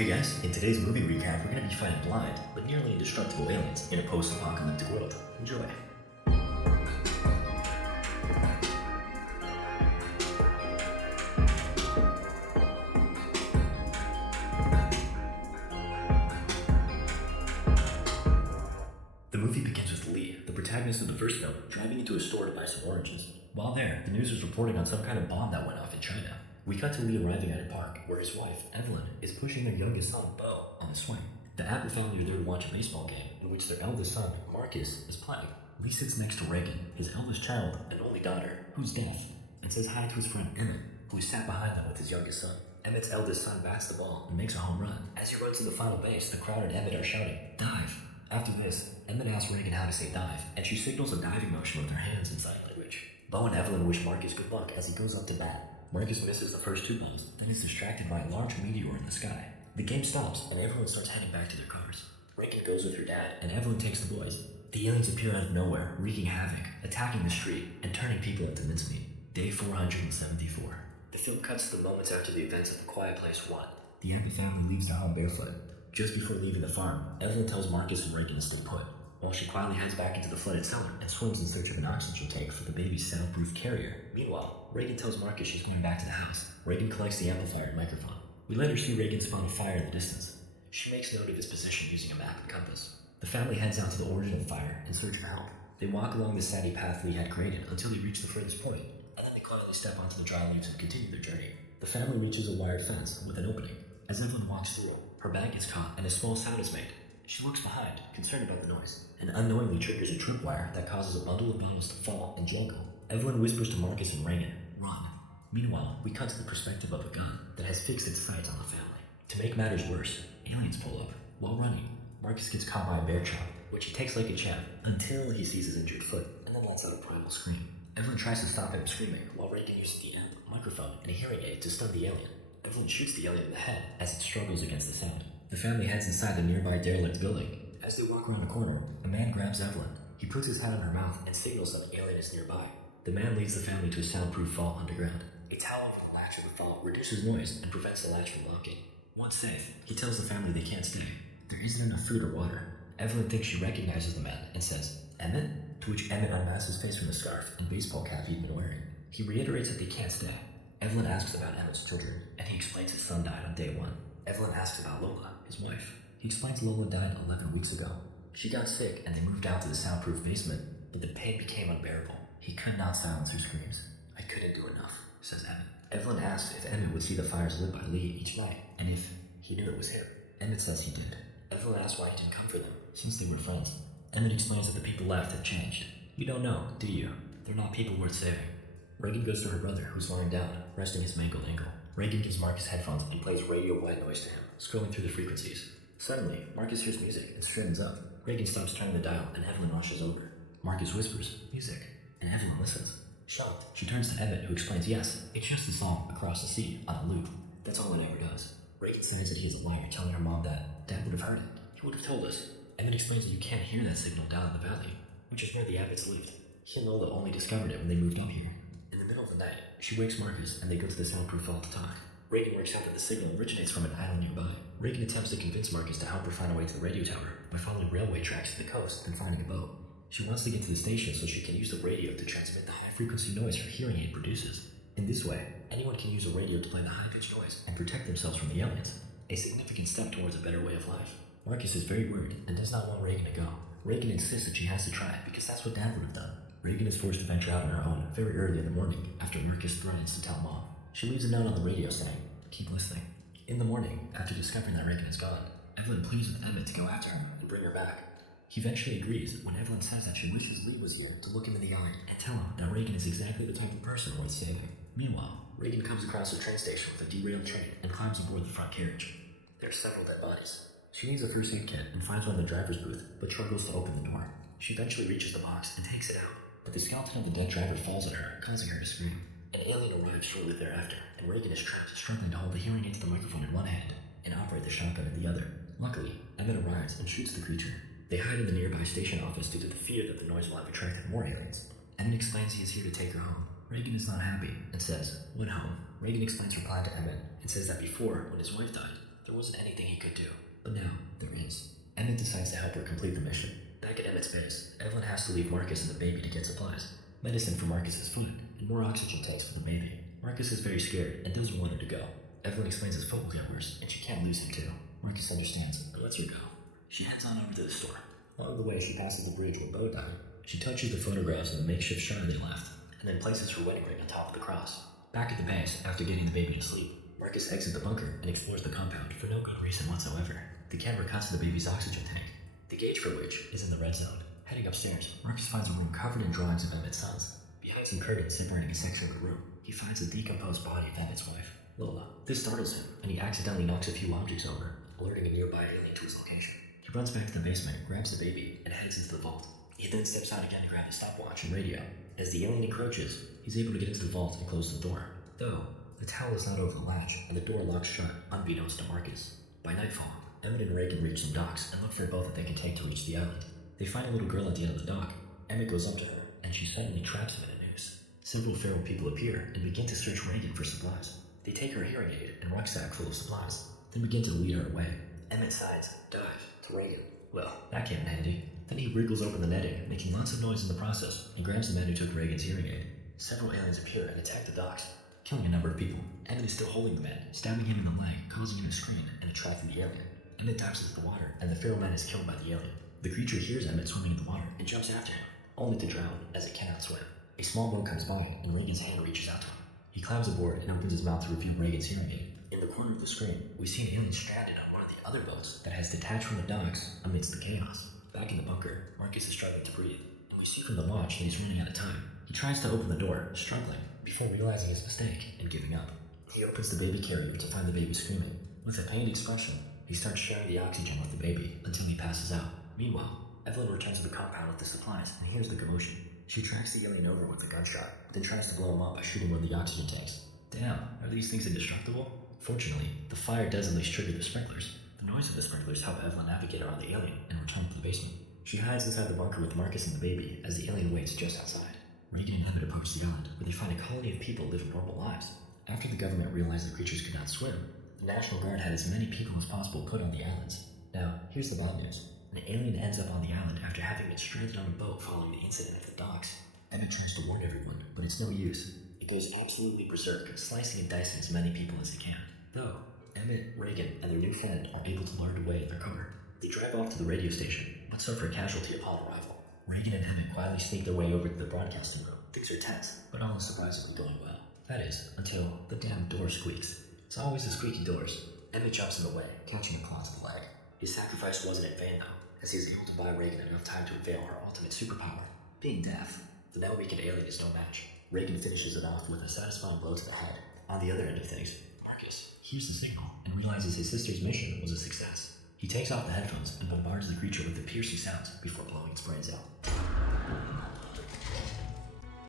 Hey guys, in today's movie recap, we're gonna be fighting blind, but nearly indestructible aliens in a post-apocalyptic world. Enjoy. The movie begins with Lee, the protagonist of the first film, driving into a store to buy some oranges. While there, the news was reporting on some kind of bomb that went off in China. We cut to Lee arriving at a park, where his wife, Evelyn, is pushing their youngest son, Bo, on the swing. The Abbot Family are there to watch a baseball game, in which their eldest son, Marcus, is playing. Lee sits next to Reagan, his eldest child and only daughter, who's deaf, and says hi to his friend Emmett, who is sat behind them with his youngest son. Emmett's eldest son bats the ball and makes a home run. As he runs to the final base, the crowd and Emmett are shouting, "Dive!" After this, Emmett asks Reagan how to say dive, and she signals a diving motion with her hands in sign language. Bo and Evelyn wish Marcus good luck as he goes up to bat. Marcus misses the first two balls, then is distracted by a large meteor in the sky. The game stops, and everyone starts heading back to their cars. Reagan goes with her dad, and Evelyn takes the boys. The aliens appear out of nowhere, wreaking havoc, attacking the street, and turning people into mincemeat. Day 474. The film cuts to the moments after the events of A Quiet Place 1. The Abbott family leaves their home barefoot. Just before leaving the farm, Evelyn tells Marcus and Reagan to stay put, while she quietly heads back into the flooded cellar and swims in search of an oxygen tank for the baby's soundproof carrier. Meanwhile, Reagan tells Marcus she's going back to the house. Reagan collects the amplifier and microphone. We later see Reagan spawn a fire in the distance. She makes note of its position using a map and compass. The family heads out to the origin of the fire in search of help. They walk along the sandy path Lee had created until they reach the furthest point, and then they quietly step onto the dry leaves and continue their journey. The family reaches a wired fence with an opening. As Evelyn walks through, her bag gets caught and a small sound is made. She looks behind, concerned about the noise, and unknowingly triggers a tripwire that causes a bundle of bottles to fall and juggle. Evelyn whispers to Marcus and Reagan, "Run." Meanwhile, we cut to the perspective of a gun that has fixed its sights on the family. To make matters worse, aliens pull up. While running, Marcus gets caught by a bear trap, which he takes like a champ until he sees his injured foot and then lets out a primal scream. Evelyn tries to stop him screaming while Reagan uses the amp, microphone, and a hearing aid to stun the alien. Evelyn shoots the alien in the head as it struggles against the sound. The family heads inside the nearby derelict building. As they walk around a corner, a man grabs Evelyn. He puts his hand on her mouth and signals that the alien is nearby. The man leads the family to a soundproof vault underground. A towel over the latch of the vault reduces noise and prevents the latch from locking. Once safe, he tells the family they can't stay. There isn't enough food or water. Evelyn thinks she recognizes the man and says, "Emmett?" To which Emmett unmasks his face from the scarf and baseball cap he'd been wearing. He reiterates that they can't stay. Evelyn asks about Emmett's children, and he explains his son died on day 1. Evelyn asks about Lola, his wife. He explains Lola died 11 weeks ago. She got sick and they moved out to the soundproof basement, but the pain became unbearable. He could not silence her screams. "I couldn't do enough," says Emmett. Evelyn asks if Emmett would see the fires lit by Lee each night, and if he knew it was him. Emmett says he did. Evelyn asks why he didn't come for them, since they were friends. Emmett explains that the people left have changed. "You don't know, do you? They're not people worth saving." Reagan goes to her brother, who's lying down, resting his mangled ankle. Reagan gives Marcus headphones and plays radio white noise to him, scrolling through the frequencies. Suddenly, Marcus hears music and straightens up. Reagan stops turning the dial and Evelyn rushes over. Marcus whispers, "Music," and Evelyn listens. Shocked, she turns to Emmett, who explains, yes, it's just the song Across the Sea on a loop. That's all it ever does. Reagan says that he is a liar, telling her mom that Dad would have heard it. He would have told us. Emmett explains that you can't hear that signal down in the valley, which is where the Abbotts lived. He and Lola only discovered it when they moved up here. In the middle of the night, she wakes Marcus and they go to the soundproof vault to talk. Reagan works out that the signal originates from an island nearby. Reagan attempts to convince Marcus to help her find a way to the radio tower by following railway tracks to the coast and finding a boat. She wants to get to the station so she can use the radio to transmit the high-frequency noise her hearing aid produces. In this way, anyone can use a radio to play the high-pitched noise and protect themselves from the aliens. A significant step towards a better way of life. Marcus is very worried and does not want Reagan to go. Reagan insists that she has to try because that's what Dad would have done. Reagan is forced to venture out on her own very early in the morning after Marcus threatens to tell Mom. She leaves a note on the radio saying, "Keep listening." In the morning, after discovering that Reagan is gone, Evelyn pleads with Emmett to go after him and bring her back. He eventually agrees when Evelyn says that she wishes Lee was here to look him in the eye and tell him that Reagan is exactly the type of person worth saving. Meanwhile, Reagan comes across a train station with a derailed train and climbs aboard the front carriage. There are several dead bodies. She needs a first aid kit and finds one in the driver's booth, but struggles to open the door. She eventually reaches the box and takes it out, but the skeleton of the dead driver falls on her, causing her to scream. An alien arrives shortly thereafter, and Reagan is trapped, struggling to hold the hearing aid to the microphone in one hand and operate the shotgun in the other. Luckily, Emmett arrives and shoots the creature. They hide in the nearby station office due to the fear that the noise will have attracted more aliens. Emmett explains he is here to take her home. Reagan is not happy and says, "What home?" Reagan explains her plan to Emmett and says that before, when his wife died, There wasn't anything he could do. But now, there is. Emmett decides to help her complete the mission. Back at Emmett's base, Evelyn has to leave Marcus and the baby to get supplies. Medicine for Marcus's foot, and more oxygen tanks for the baby. Marcus is very scared and doesn't want her to go. Evelyn explains his foot will get worse, and she can't lose him too. Marcus understands and lets her go. She heads on over to the store. Along the way, she passes the bridge where Bo died. She touches the photographs of the makeshift shrine they left, and then places her wedding ring on top of the cross. Back at the base, after getting the baby to sleep, Marcus exits the bunker and explores the compound for no good reason whatsoever. The camera cuts to the baby's oxygen tank, the gauge for which is in the red zone. Heading upstairs, Marcus finds a room covered in drawings of Emmett's sons. Behind some curtains separating a section of the room, he finds the decomposed body of Emmett's wife, Lola. This startles him, and he accidentally knocks a few objects over, alerting a nearby alien to his location. He runs back to the basement, grabs the baby, and heads into the vault. He then steps out again to grab the stopwatch and radio. As the alien encroaches, he's able to get into the vault and close the door. Though, the towel is not over the latch, and the door locks shut, unbeknownst to Marcus. By nightfall, Emmett and Reagan reach some docks and look for a boat that they can take to reach the island. They find a little girl at the end of the dock. Emmett goes up to her, and she suddenly traps him in a noose. Several feral people appear and begin to search Reagan for supplies. They take her hearing aid and rucksack full of supplies, then begin to lead her away. Emmett sides, dives, to Reagan. Well, that came in handy. Then he wriggles open the netting, making lots of noise in the process, and grabs the man who took Reagan's hearing aid. Several aliens appear and attack the docks, killing a number of people. Emmett is still holding the man, stabbing him in the leg, causing him to scream and attracting the alien. Emmett dives into the water, and the feral man is killed by the alien. The creature hears Emmett swimming in the water and jumps after him, only to drown as it cannot swim. A small boat comes by, and Reagan's hand reaches out to him. He climbs aboard and opens his mouth to reveal Reagan's hearing aid. In the corner of the screen, we see an alien stranded on one of the other boats that has detached from the docks amidst the chaos. Back in the bunker, Marcus is struggling to breathe, and we see from the launch that he's running out of time. He tries to open the door, struggling, before realizing his mistake and giving up. He opens the baby carrier to find the baby screaming. With a pained expression, he starts sharing the oxygen with the baby until he passes out. Meanwhile, Evelyn returns to the compound with the supplies and hears the commotion. She tracks the alien over with a gunshot, then tries to blow him up by shooting one of the oxygen tanks. Damn, are these things indestructible? Fortunately, the fire does at least trigger the sprinklers. The noise of the sprinklers help Evelyn navigate around the alien and return to the basement. She hides inside the bunker with Marcus and the baby as the alien waits just outside. Reagan and Emmett approach the island, where they find a colony of people living normal lives. After the government realized the creatures could not swim, the National Guard had as many people as possible put on the islands. Now, here's the bad news. An alien ends up on the island after having been stranded on a boat following the incident at the docks. Emmett tries to warn everyone, but it's no use. It goes absolutely berserk, slicing and dicing as many people as it can. Though, Emmett, Reagan, and their new friend are able to lure it away in their car. They drive off to the radio station, but suffer a casualty upon arrival. Reagan and Emmett quietly sneak their way over to the broadcasting room. Things are tense, but all is surprisingly going well. That is, until the damn door squeaks. It's always the squeaky doors. Emmett jumps in the way, catching a claw to the leg. His sacrifice wasn't in vain though, as he is able to buy Reagan enough time to unveil her ultimate superpower, being deaf. The now weakened alien is no match. Reagan finishes it off with a satisfying blow to the head. On the other end of things, Marcus hears the signal and realizes his sister's mission was a success. He takes off the headphones and bombards the creature with the piercing sounds before blowing its brains out.